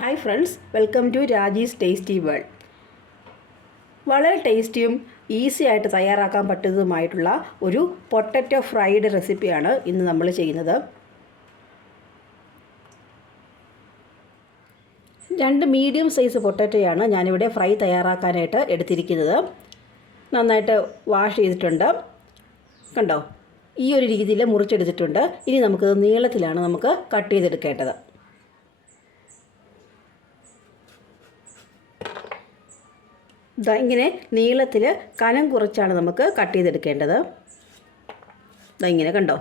Hi friends welcome to Raji's tasty world വളരെ ടേസ്റ്റിയും easy ആയിട്ട് തയ്യാറാക്കാൻ പറ്റുന്നതുമായിട്ടുള്ള ഒരു പൊട്ടറ്റോ ഫ്രൈഡ് റെസിപ്പിയാണ് ഇന്ന് നമ്മൾ ചെയ്യുന്നത്. രണ്ട് മീഡിയം സൈസ് പൊട്ടറ്റോയാണ് ഞാനിവിടെ ഫ്രൈ തയ്യാറാക്കാനായിട്ട് എടുത്തിരിക്കുന്നത്. നന്നായിട്ട് വാഷ് ചെയ്തിട്ടുണ്ട്. കണ്ടോ? ഈ ഒരു രീതിയിൽ മുറിച്ചെടുത്തിട്ടുണ്ട്. ഇനി നമുക്കത് നീളത്തിലാണ് നമുക്ക് കട്ട് ചെയ്തെടുക്കേണ്ടത്. ഇങ്ങനെ നീളത്തിൽ കനം കുറച്ചാണ് നമുക്ക് കട്ട് ചെയ്തെടുക്കേണ്ടത്. ഇങ്ങനെ കണ്ടോ?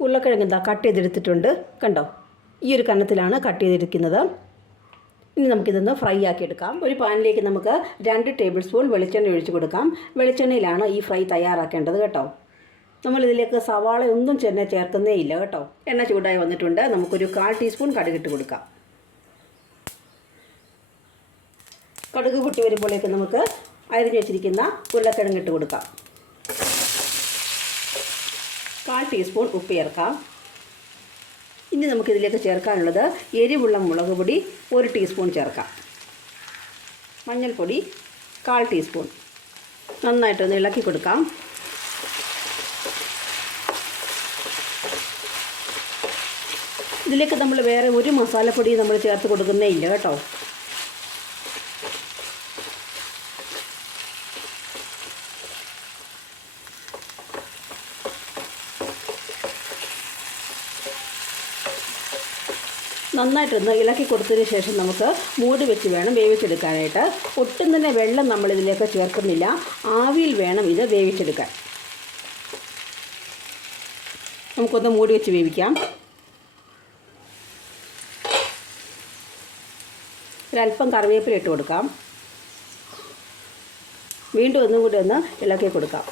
ഉരുളക്കിഴങ്ങ് എന്താ കട്ട് ചെയ്തെടുത്തിട്ടുണ്ട്. കണ്ടോ? ഈ ഒരു കനത്തിലാണ് കട്ട് ചെയ്തെടുക്കുന്നത്. ഇനി നമുക്കിതൊന്ന് ഫ്രൈ ആക്കി എടുക്കാം. ഒരു പാനിലേക്ക് നമുക്ക് രണ്ട് ടേബിൾ സ്പൂൺ വെളിച്ചെണ്ണ ഒഴിച്ച് കൊടുക്കാം. വെളിച്ചെണ്ണയിലാണ് ഈ ഫ്രൈ തയ്യാറാക്കേണ്ടത് കേട്ടോ. നമ്മളിതിലേക്ക് സവാള ഒന്നും ചെന്നെ ചേർക്കുന്നേ ഇല്ല കേട്ടോ. എണ്ണ ചൂടായി വന്നിട്ടുണ്ട്. നമുക്കൊരു കാൽ ടീസ്പൂൺ കടുകിട്ട് കൊടുക്കാം. കടുക് പൊട്ടി വരുമ്പോഴേക്ക് നമുക്ക് അരിഞ്ഞു വെച്ചിരിക്കുന്ന ഉരുളക്കിഴങ്ങ് ഇട്ട് കൊടുക്കാം. കാൽ ടീസ്പൂൺ ഉപ്പ് ചേർക്കാം. ഇനി നമുക്കിതിലേക്ക് ചേർക്കാനുള്ളത് എരിവുള്ള മുളക് പൊടി ഒരു ടീസ്പൂൺ ചേർക്കാം. മഞ്ഞൾപ്പൊടി കാൽ ടീസ്പൂൺ. നന്നായിട്ടൊന്ന് ഇളക്കി കൊടുക്കാം. ഇതിലേക്ക് നമ്മൾ വേറെ ഒരു മസാലപ്പൊടി നമ്മൾ ചേർത്ത് കൊടുക്കുന്നേ ഇല്ല കേട്ടോ. നന്നായിട്ടൊന്ന് ഇളക്കി കൊടുത്തതിന് ശേഷം നമുക്ക് മൂടി വെച്ച് വേണം വേവിച്ചെടുക്കാനായിട്ട്. ഒട്ടും തന്നെ വെള്ളം നമ്മളിതിലേക്ക് ചേർക്കുന്നില്ല. ആവിയിൽ വേണം ഇത് വേവിച്ചെടുക്കാൻ. നമുക്കൊന്ന് മൂടി വെച്ച് വേവിക്കാം. ഒരല്പം കറിവേപ്പില ഇട്ട് കൊടുക്കാം. വീണ്ടും ഒന്നും കൂടി ഒന്ന് ഇളക്കി കൊടുക്കാം.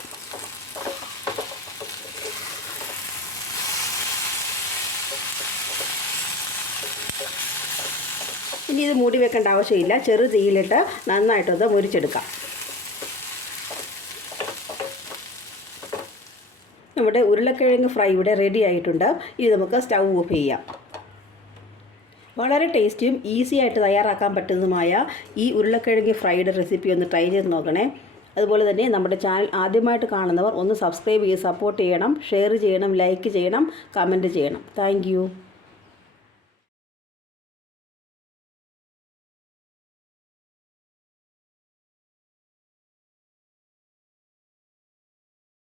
ഇനി ഇത് മൂടി വെക്കേണ്ട ആവശ്യമില്ല. ചെറു തീയിലിട്ട് നന്നായിട്ടൊന്ന് മുരിച്ചെടുക്കാം. നമ്മുടെ ഉരുളക്കിഴങ്ങ് ഫ്രൈ ഇവിടെ റെഡി ആയിട്ടുണ്ട്. ഇത് നമുക്ക് സ്റ്റൗ ഓഫ് ചെയ്യാം. വളരെ ടേസ്റ്റിയും ഈസി ആയിട്ട് തയ്യാറാക്കാൻ പറ്റുന്നതുമായ ഈ ഉരുളക്കിഴങ്ങ് ഫ്രൈഡ് റെസിപ്പി ഒന്ന് ട്രൈ ചെയ്ത് നോക്കണേ. അതുപോലെ തന്നെ നമ്മുടെ ചാനൽ ആദ്യമായിട്ട് കാണുന്നവർ ഒന്ന് സബ്സ്ക്രൈബ് ചെയ്ത് സപ്പോർട്ട് ചെയ്യണം ഷെയർ ചെയ്യണം ലൈക്ക് ചെയ്യണം കമന്റ് ചെയ്യണം. താങ്ക്